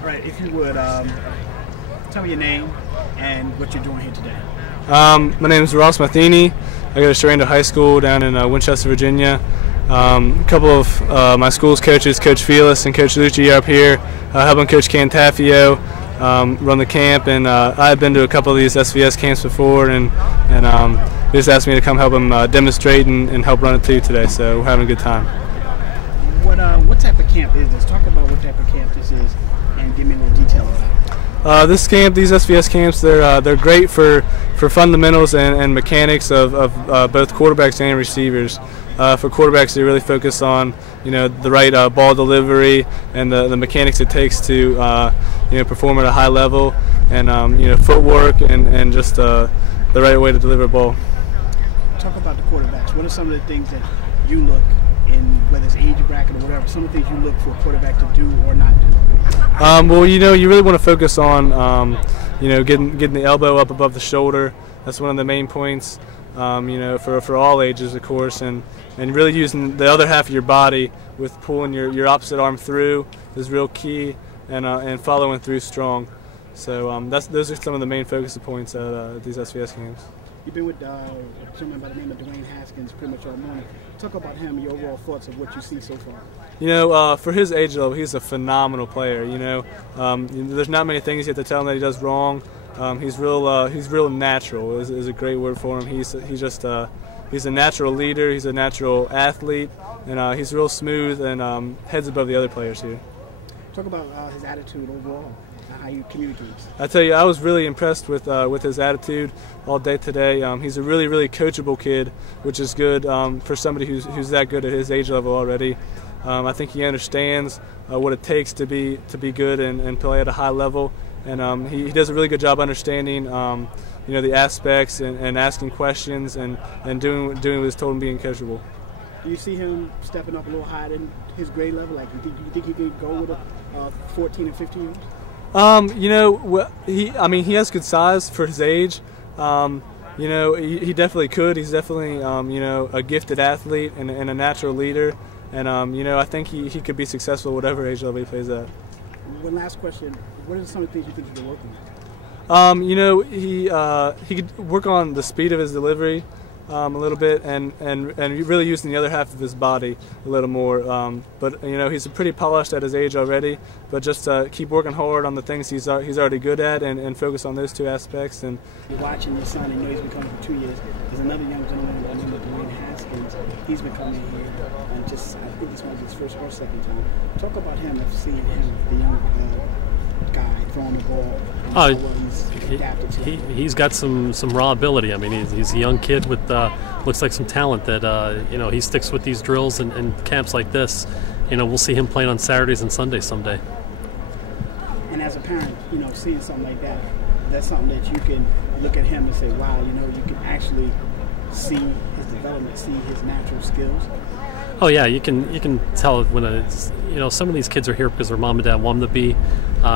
All right, if you would, tell me your name and what you're doing here today. My name is Ross Matheny. I go to Sharanda High School down in Winchester, Virginia. A couple of my school's coaches, Coach Felix and Coach Lucci, are up here helping Coach Cantafio run the camp. And I've been to a couple of these SVS camps before, and they just asked me to come help them demonstrate and help run it too today. So we're having a good time. What type of camp is this? Talk about what type of camp this is and give me a little detail about it. This camp, these SVS camps, they're great for fundamentals and mechanics of both quarterbacks and receivers. For quarterbacks, they really focus on the right ball delivery and the mechanics it takes to perform at a high level, and footwork and just the right way to deliver a ball. Talk about the quarterbacks. What are some of the things that you look in, whether it's age bracket or whatever, some of the things you look for a quarterback to do or not do? Well, you really want to focus on getting the elbow up above the shoulder. That's one of the main points. For all ages, of course, and really using the other half of your body with pulling your opposite arm through is real key, and following through strong. So those are some of the main focus points at these SVS camps. You've been with someone by the name of Dwayne Haskins pretty much all morning. Talk about him, your overall thoughts of what you see so far. For his age level, he's a phenomenal player. There's not many things you have to tell him that he does wrong. He's real natural is a great word for him. He's a natural leader. He's a natural athlete, and he's real smooth and heads above the other players here. Talk about his attitude overall, how you communicate. I tell you, I was really impressed with his attitude all day today. He's a really coachable kid, which is good for somebody who's that good at his age level already. I think he understands what it takes to be good and play at a high level. And he does a really good job understanding, the aspects and asking questions and doing what he's told and being coachable. Do you see him stepping up a little higher than his grade level? Like, you think he could go with a 14 and 15 years? He has good size for his age. He definitely could. He's definitely, a gifted athlete and a natural leader. And, I think he could be successful whatever age level he plays at. One last question. What are some of the things you think he could work on? He could work on the speed of his delivery a little bit, and really using the other half of his body a little more. But he's pretty polished at his age already. But just keep working hard on the things he's already good at, and focus on those two aspects. And you're watching your son, and he's been coming for 2 years. There's another young gentleman by the name of Dwayne Haskins. He's been coming here, and I think this was his first or second time. Talk about him and seeing him, the young guy throwing the ball. He's got some raw ability. I mean, he's a young kid with looks like some talent that he sticks with these drills and camps like this. We'll see him playing on Saturdays and Sundays someday. And as a parent, seeing something like that, that's something that you can look at him and say, wow, you can actually see his development, see his natural skills. Oh yeah, you can tell when some of these kids are here because their mom and dad want them to be.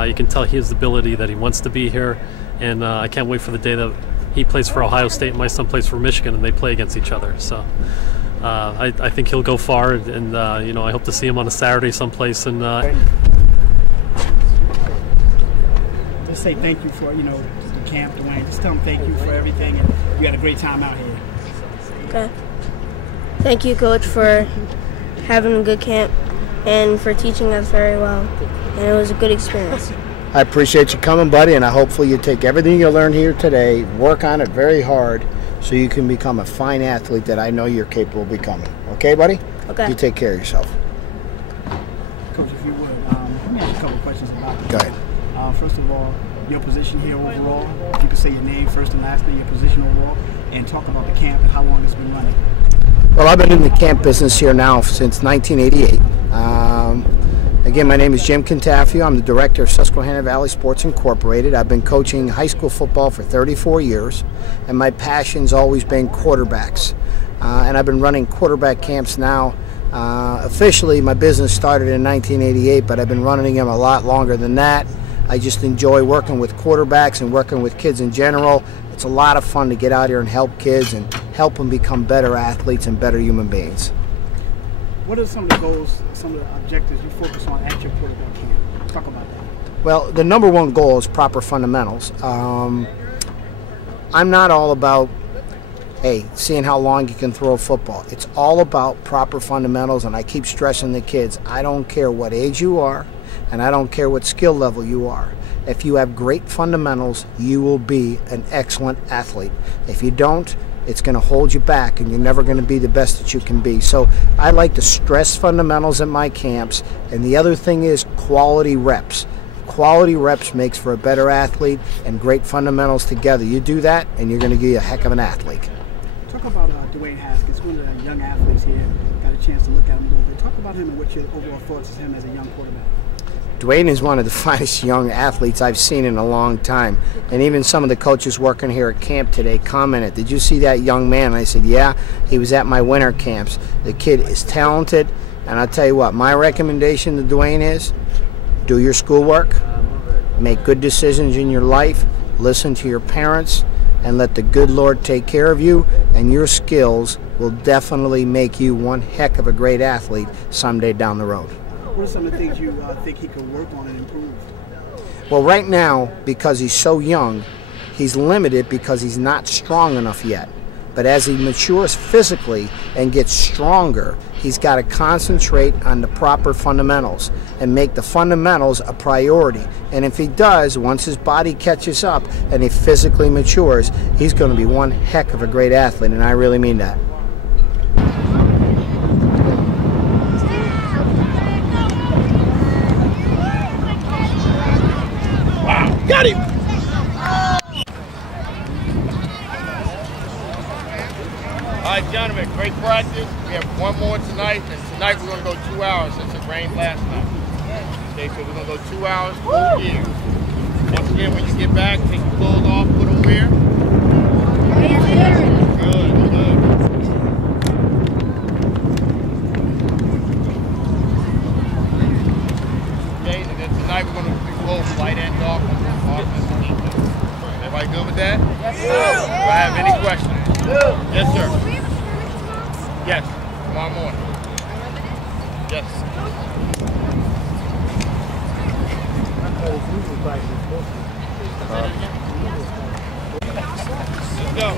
You can tell he has the ability that he wants to be here, and I can't wait for the day that he plays for Ohio State and my son plays for Michigan and they play against each other. So I think he'll go far, and I hope to see him on a Saturday someplace. And just say thank you for the camp, Dwayne. Just tell him thank you for everything, and you had a great time out here. Okay. Thank you, Coach, for having a good camp and for teaching us very well. And it was a good experience. I appreciate you coming, buddy, and I hopefully you take everything you learned here today, work on it very hard, so you can become a fine athlete that I know you're capable of becoming. Okay, buddy? Okay. You take care of yourself. Coach, if you would, let me ask you a couple questions about it. Go ahead. First of all, your position here overall. If you could say your name, first and last name, your position overall, and talk about the camp and how long it's been running. Well, I've been in the camp business here now since 1988. Again, my name is Jim Cantafio. I'm the director of Susquehanna Valley Sports Incorporated. I've been coaching high school football for 34 years, and my passion's always been quarterbacks. And I've been running quarterback camps now. Officially, my business started in 1988, but I've been running them a lot longer than that. I just enjoy working with quarterbacks and working with kids in general. It's a lot of fun to get out here and help kids and help them become better athletes and better human beings. What are some of the goals, some of the objectives you focus on at your quarterback camp? Talk about that. Well, the number one goal is proper fundamentals. I'm not all about, hey, seeing how long you can throw a football. It's all about proper fundamentals, and I keep stressing the kids, I don't care what age you are, and I don't care what skill level you are. If you have great fundamentals, you will be an excellent athlete. If you don't, it's going to hold you back, and you're never going to be the best that you can be. So I like to stress fundamentals at my camps, and the other thing is quality reps. Quality reps makes for a better athlete, and great fundamentals together. You do that, and you're going to be a heck of an athlete. Talk about Dwayne Haskins, one of the young athletes here. Got a chance to look at him a little bit. Talk about him and what your overall thoughts of him as a young quarterback. Dwayne is one of the finest young athletes I've seen in a long time. And even some of the coaches working here at camp today commented, did you see that young man? And I said, yeah, he was at my winter camps. The kid is talented. And I'll tell you what, my recommendation to Dwayne is, do your schoolwork, make good decisions in your life, listen to your parents, and let the good Lord take care of you, and your skills will definitely make you one heck of a great athlete someday down the road. What are some of the things you think he could work on and improve? Well, right now, because he's so young, he's limited because he's not strong enough yet. But as he matures physically and gets stronger, he's got to concentrate on the proper fundamentals and make the fundamentals a priority. And if he does, once his body catches up and he physically matures, he's going to be one heck of a great athlete, and I really mean that. Wow, got him! All right, gentlemen, great practice. We have one more tonight, and tonight we're going to go 2 hours since it rained last night. Okay, so we're going to go 2 hours, full gear. Once again, when you get back, take your clothes off, put them where? Good, good. Okay, and then tonight we're going to do both light and dark offense and defense. Everybody good with that? Yes, sir. Do I have any questions? Yes, sir. Yes, tomorrow morning. Yes. Let's go.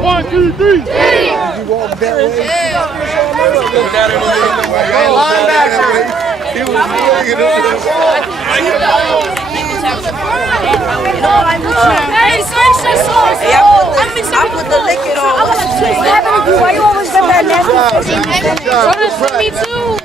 One, two, three. You walk that way. He was looking I put the liquid on. What happened to you? Why you always got that nasty? Me too.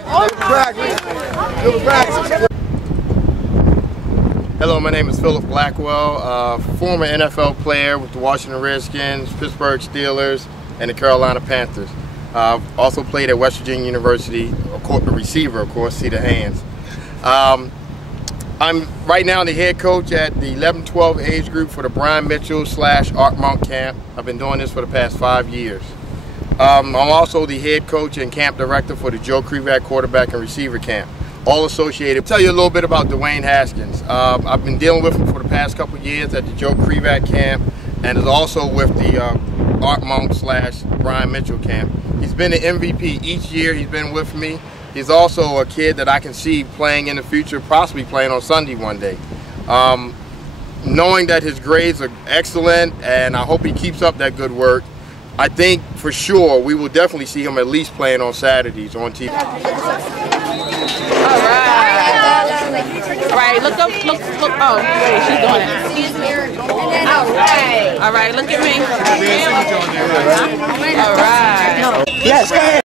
Hello, my name is Philip Blackwell, former NFL player with the Washington Redskins, Pittsburgh Steelers, and the Carolina Panthers. I've also played at West Virginia University, a receiver, of course, see the hands. I'm right now the head coach at the 11-12 age group for the Brian Mitchell / Art Monk camp. I've been doing this for the past 5 years. I'm also the head coach and camp director for the Joe Krivak quarterback and receiver camp, all associated. I'll tell you a little bit about Dwayne Haskins. I've been dealing with him for the past couple of years at the Joe Krivak camp, and is also with the Art Monk / Brian Mitchell camp. He's been an MVP each year he's been with me. He's also a kid that I can see playing in the future, possibly playing on Sunday one day. Knowing that his grades are excellent, and I hope he keeps up that good work, I think for sure we will definitely see him at least playing on Saturdays on TV. All right, look up, look, oh, wait, she's doing it. All right, look at me. All right. Yes.